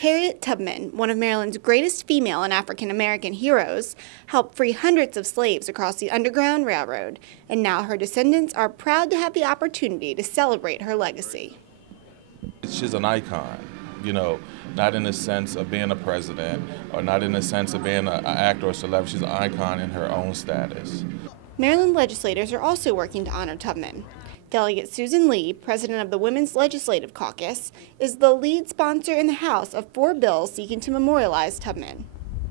Harriet Tubman, one of Maryland's greatest female and African-American heroes, helped free hundreds of slaves across the Underground Railroad, and now her descendants are proud to have the opportunity to celebrate her legacy. She's an icon, not in the sense of being a president or not in the sense of being an actor or celebrity. She's an icon in her own status. Maryland legislators are also working to honor Tubman. Delegate Susan Lee, president of the Women's Legislative Caucus, is the lead sponsor in the House of 4 bills seeking to memorialize Tubman.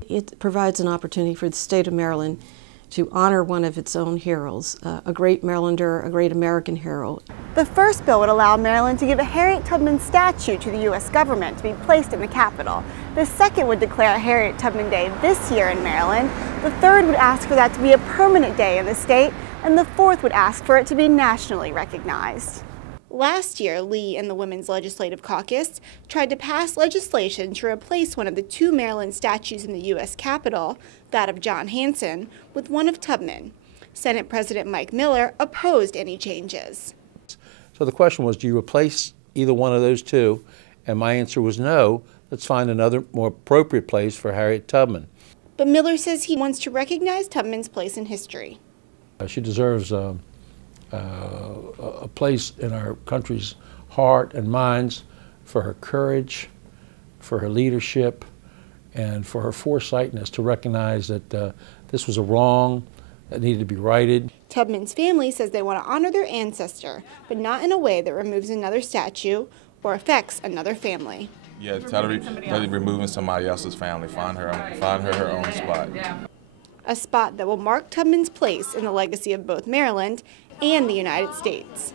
It provides an opportunity for the state of Maryland to honor one of its own heroes, a great Marylander, a great American hero. The first bill would allow Maryland to give a Harriet Tubman statue to the U.S. government to be placed in the Capitol. The second would declare Harriet Tubman Day this year in Maryland. The third would ask for that to be a permanent day in the state, and the fourth would ask for it to be nationally recognized. Last year, Lee and the Women's Legislative Caucus tried to pass legislation to replace one of the 2 Maryland statues in the U.S. Capitol, that of John Hanson, with one of Tubman. Senate President Mike Miller opposed any changes. So the question was, do you replace either one of those 2? And my answer was no. Let's find another more appropriate place for Harriet Tubman. But Miller says he wants to recognize Tubman's place in history. She deserves a place in our country's heart and minds for her courage, for her leadership, and for her foresightness to recognize that this was a wrong that needed to be righted. Tubman's family says they want to honor their ancestor, but not in a way that removes another statue or affects another family. Yeah, tell her removing somebody else's family. Find her her own spot. A spot that will mark Tubman's place in the legacy of both Maryland and the United States.